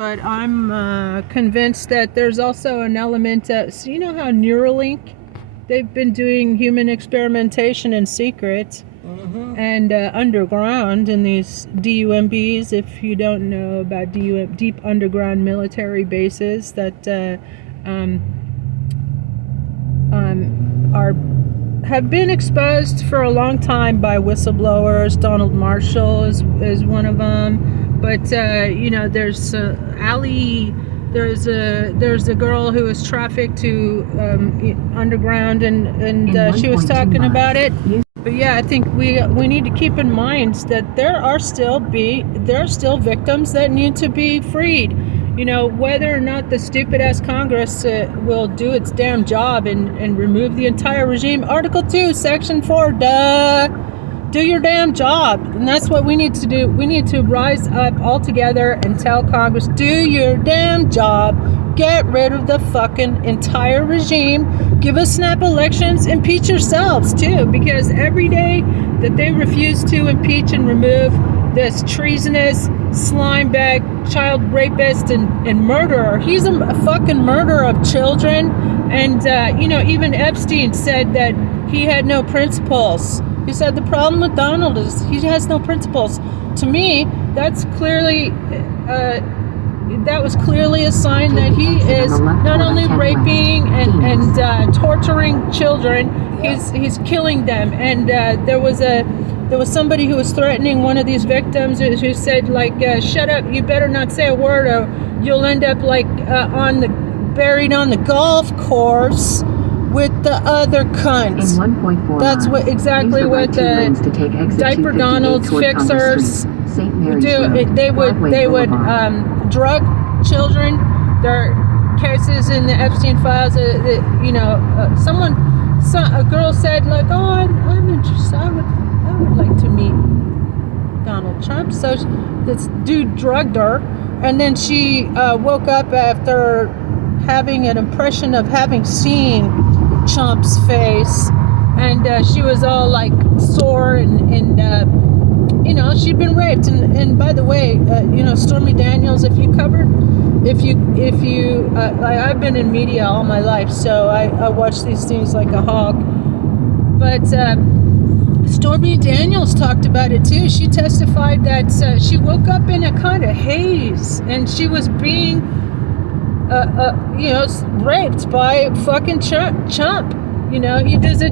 But I'm convinced that there's also an element of, so you know how Neuralink, they've been doing human experimentation in secret and underground in these DUMBs. If you don't know about deep underground military bases that have been exposed for a long time by whistleblowers. Donald Marshall is one of them. But there's there's a girl who was trafficked to underground, and she was talking about it. But yeah, I think we need to keep in mind that there are still victims that need to be freed. Whether or not the stupid ass Congress will do its damn job and remove the entire regime. Article 2, Section 4, do your damn job. And that's what we need to do. We need to rise up all together and tell Congress, do your damn job. Get rid of the fucking entire regime. Give us snap elections. Impeach yourselves too, because every day that they refuse to impeach and remove this treasonous slime bag child rapist and murderer. He's a fucking murderer of children. And even Epstein said that he had no principles. He said the problem with Donald is he has no principles. To me, that's clearly that was clearly a sign that he is not only raping and torturing children, he's killing them. And there was somebody who was threatening one of these victims who said, shut up, you better not say a word or you'll end up buried on the golf course with the other cunts. That's exactly what the Diaper Donald's fixers do. They would drug children. There are cases in the Epstein files. A girl said I'm interested. I would like to meet Donald Trump. So this dude drugged her, and then she woke up after having an impression of having seen Trump's face, and she was all sore and she'd been raped. And by the way, Stormy Daniels, if you I've been in media all my life, so I watch these things like a hog. But Stormy Daniels talked about it too. She testified that she woke up in a kind of haze, and she was being raped by fucking Trump. He did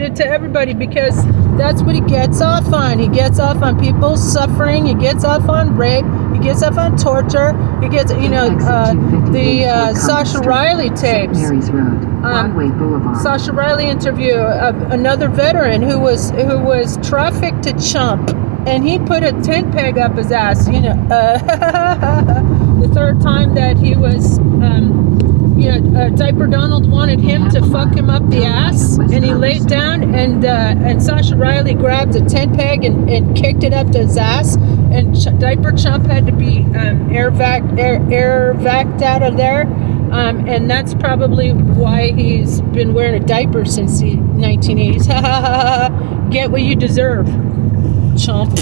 it to everybody because that's what he gets off on. He gets off on people suffering. He gets off on rape. He gets off on torture. He gets, the Sasha Riley tapes. Sasha Riley interview of another veteran who was trafficked to Trump, and he put a tent peg up his ass. The third time that he was, Diaper Donald wanted him to fuck him up the ass, and he laid down, and Sasha Riley grabbed a tent peg and kicked it up to his ass, and Diaper Trump had to be air vac out of there, and that's probably why he's been wearing a diaper since the 1980s. Get what you deserve, chump.